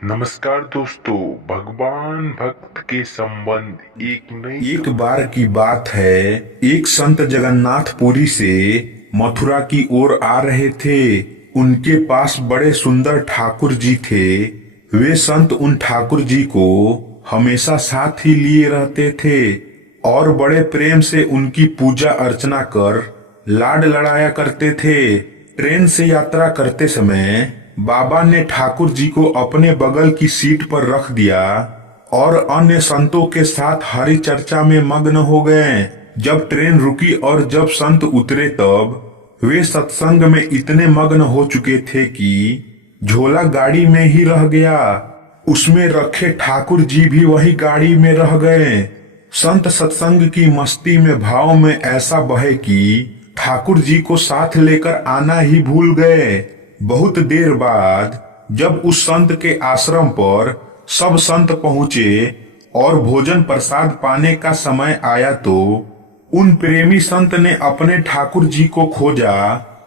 नमस्कार दोस्तों। भगवान भक्त के संबंध एक बार की बात है। एक संत जगन्नाथपुरी से मथुरा की ओर आ रहे थे। उनके पास बड़े सुंदर ठाकुर जी थे। वे संत उन ठाकुर जी को हमेशा साथ ही लिए रहते थे और बड़े प्रेम से उनकी पूजा अर्चना कर लाड लड़ाया करते थे। ट्रेन से यात्रा करते समय बाबा ने ठाकुर जी को अपने बगल की सीट पर रख दिया और अन्य संतों के साथ हरि चर्चा में मग्न हो गए। जब ट्रेन रुकी और जब संत उतरे तब वे सत्संग में इतने मग्न हो चुके थे कि झोला गाड़ी में ही रह गया। उसमें रखे ठाकुर जी भी वही गाड़ी में रह गए। संत सत्संग की मस्ती में भाव में ऐसा बहे कि ठाकुर जी को साथ लेकर आना ही भूल गए। बहुत देर बाद जब उस संत के आश्रम पर सब संत पहुँचे और भोजन प्रसाद पाने का समय आया तो उन प्रेमी संत ने अपने ठाकुर जी को खोजा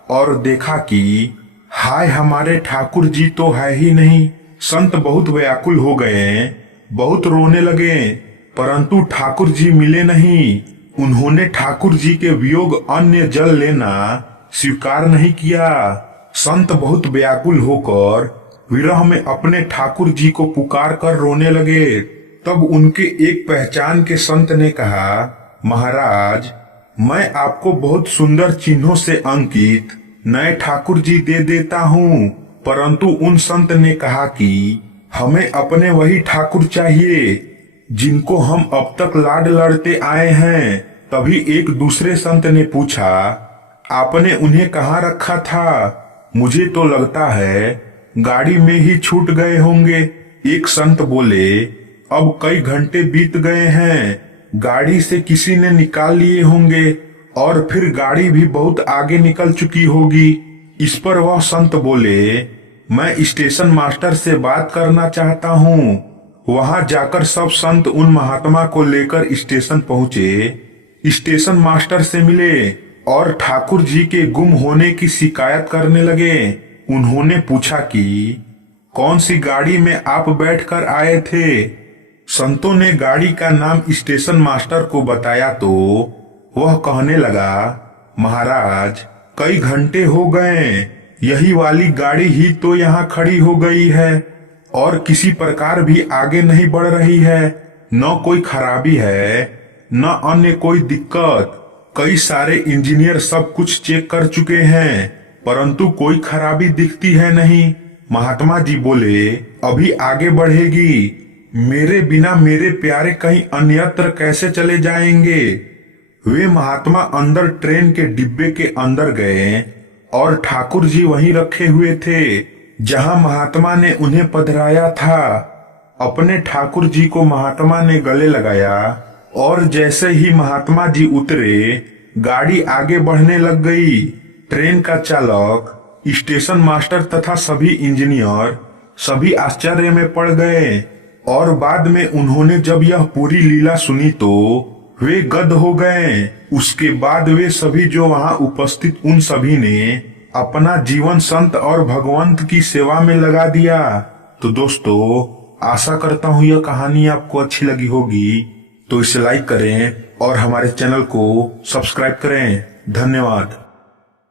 और देखा कि हाय, हमारे ठाकुर जी तो है ही नहीं। संत बहुत व्याकुल हो गए, बहुत रोने लगे, परंतु ठाकुर जी मिले नहीं। उन्होंने ठाकुर जी के वियोग अन्य जल लेना स्वीकार नहीं किया। संत बहुत व्याकुल होकर विरह में अपने ठाकुर जी को पुकार कर रोने लगे। तब उनके एक पहचान के संत ने कहा, महाराज, मैं आपको बहुत सुंदर चिन्हों से अंकित नए ठाकुर जी दे देता हूँ। परंतु उन संत ने कहा कि हमें अपने वही ठाकुर चाहिए जिनको हम अब तक लाड लड़ते आए हैं। तभी एक दूसरे संत ने पूछा, आपने उन्हें कहाँ रखा था? मुझे तो लगता है गाड़ी में ही छूट गए होंगे। एक संत बोले, अब कई घंटे बीत गए हैं, गाड़ी से किसी ने निकाल लिए होंगे और फिर गाड़ी भी बहुत आगे निकल चुकी होगी। इस पर वह संत बोले, मैं स्टेशन मास्टर से बात करना चाहता हूँ। वहां जाकर सब संत उन महात्मा को लेकर स्टेशन पहुँचे। स्टेशन मास्टर से मिले और ठाकुर जी के गुम होने की शिकायत करने लगे। उन्होंने पूछा कि कौन सी गाड़ी में आप बैठकर आए थे? संतों ने गाड़ी का नाम स्टेशन मास्टर को बताया तो वह कहने लगा, महाराज, कई घंटे हो गए, यही वाली गाड़ी ही तो यहाँ खड़ी हो गई है और किसी प्रकार भी आगे नहीं बढ़ रही है। न कोई खराबी है, न अन्य कोई दिक्कत। कई सारे इंजीनियर सब कुछ चेक कर चुके हैं, परंतु कोई खराबी दिखती है नहीं। महात्मा जी बोले, अभी आगे बढ़ेगी। मेरे बिना मेरे प्यारे कहीं अन्यत्र कैसे चले जाएंगे? वे महात्मा अंदर ट्रेन के डिब्बे के अंदर गए और ठाकुर जी वहीं रखे हुए थे जहां महात्मा ने उन्हें पधराया था। अपने ठाकुर जी को महात्मा ने गले लगाया और जैसे ही महात्मा जी उतरे, गाड़ी आगे बढ़ने लग गई। ट्रेन का चालक, स्टेशन मास्टर तथा सभी इंजीनियर सभी आश्चर्य में पड़ गए और बाद में उन्होंने जब यह पूरी लीला सुनी तो वे गद हो गए। उसके बाद वे सभी जो वहां उपस्थित उन सभी ने अपना जीवन संत और भगवंत की सेवा में लगा दिया। तो दोस्तों, आशा करता हूँ यह कहानी आपको अच्छी लगी होगी, तो इसे लाइक करें और हमारे चैनल को सब्सक्राइब करें। धन्यवाद।